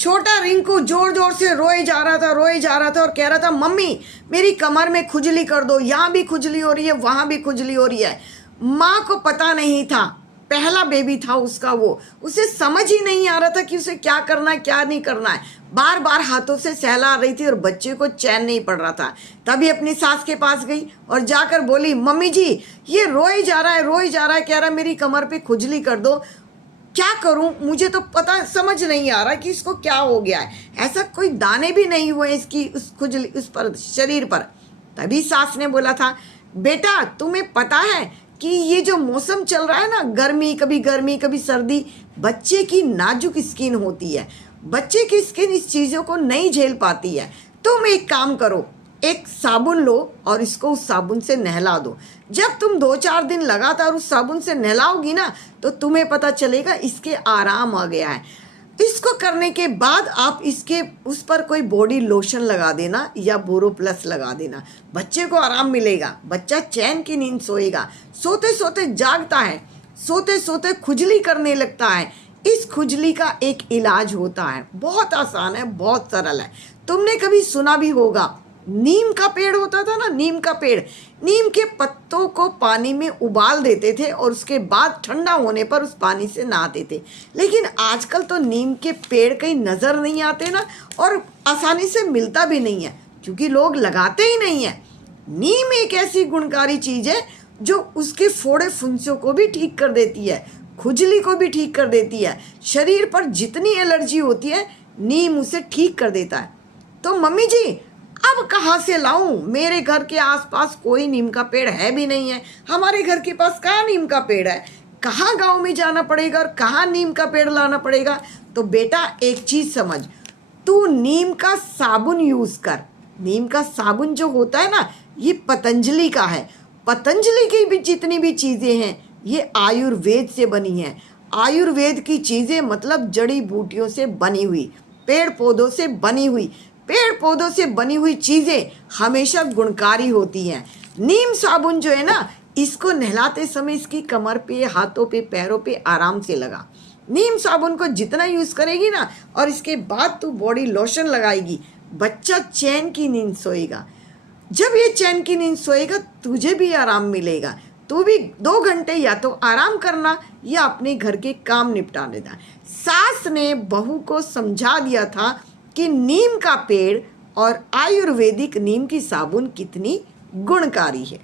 छोटा रिंकू जोर जोर से रोए जा रहा था और कह रहा था मम्मी मेरी कमर में खुजली कर दो, यहाँ भी खुजली हो रही है, वहाँ भी खुजली हो रही है। माँ को पता नहीं था, पहला बेबी था उसका, वो उसे समझ ही नहीं आ रहा था कि उसे क्या करना है क्या नहीं करना है। बार बार हाथों से सहला रही थी और बच्चे को चैन नहीं पड़ रहा था। तभी अपनी सास के पास गई और जाकर बोली मम्मी जी ये रोए जा रहा है, कह रहा है मेरी कमर पे खुजली कर दो, क्या करूं, मुझे तो पता समझ नहीं आ रहा कि इसको क्या हो गया है, ऐसा कोई दाने भी नहीं हुए इसकी उस खुजली उस पर शरीर पर। तभी सास ने बोला था बेटा तुम्हें पता है कि ये जो मौसम चल रहा है ना, गर्मी कभी सर्दी, बच्चे की नाजुक स्किन होती है, बच्चे की स्किन इस चीज़ों को नहीं झेल पाती है। तुम एक काम करो, एक साबुन लो और इसको उस साबुन से नहला दो। जब तुम 2-4 दिन लगातार उस साबुन से नहलाओगी ना तो तुम्हें पता चलेगा इसके आराम आ गया है। इसको करने के बाद आप इसके उस पर कोई बॉडी लोशन लगा देना या बोरो प्लस लगा देना, बच्चे को आराम मिलेगा, बच्चा चैन की नींद सोएगा। सोते सोते जागता है, सोते सोते खुजली करने लगता है। इस खुजली का एक इलाज होता है, बहुत आसान है, बहुत सरल है। तुमने कभी सुना भी होगा, नीम का पेड़ होता था ना, नीम का पेड़, नीम के पत्तों को पानी में उबाल देते थे और उसके बाद ठंडा होने पर उस पानी से नहाते थे। लेकिन आजकल तो नीम के पेड़ कहीं नज़र नहीं आते ना, और आसानी से मिलता भी नहीं है क्योंकि लोग लगाते ही नहीं है। नीम एक ऐसी गुणकारी चीज़ है जो उसके फोड़े फुंसियों को भी ठीक कर देती है, खुजली को भी ठीक कर देती है, शरीर पर जितनी एलर्जी होती है नीम उसे ठीक कर देता है। तो मम्मी जी अब कहाँ से लाऊं, मेरे घर के आसपास कोई नीम का पेड़ है भी नहीं है, हमारे घर के पास कहाँ नीम का पेड़ है, कहाँ गांव में जाना पड़ेगा और कहाँ नीम का पेड़ लाना पड़ेगा। तो बेटा एक चीज़ समझ, तू नीम का साबुन यूज़ कर। नीम का साबुन जो होता है ना ये पतंजलि का है। पतंजलि की भी जितनी भी चीज़ें हैं ये आयुर्वेद से बनी हैं। आयुर्वेद की चीज़ें मतलब जड़ी बूटियों से बनी हुई, पेड़ पौधों से बनी हुई, पेड़ पौधों से बनी हुई चीज़ें हमेशा गुणकारी होती हैं। नीम साबुन जो है ना, इसको नहलाते समय इसकी कमर पे, हाथों पे, पैरों पे आराम से लगा। नीम साबुन को जितना यूज़ करेगी ना और इसके बाद तू बॉडी लोशन लगाएगी, बच्चा चैन की नींद सोएगा। जब ये चैन की नींद सोएगा तुझे भी आराम मिलेगा। तू भी 2 घंटे या तो आराम करना या अपने घर के काम निपटा देना। सास ने बहू को समझा दिया था कि नीम का पेड़ और आयुर्वेदिक नीम की साबुन कितनी गुणकारी है।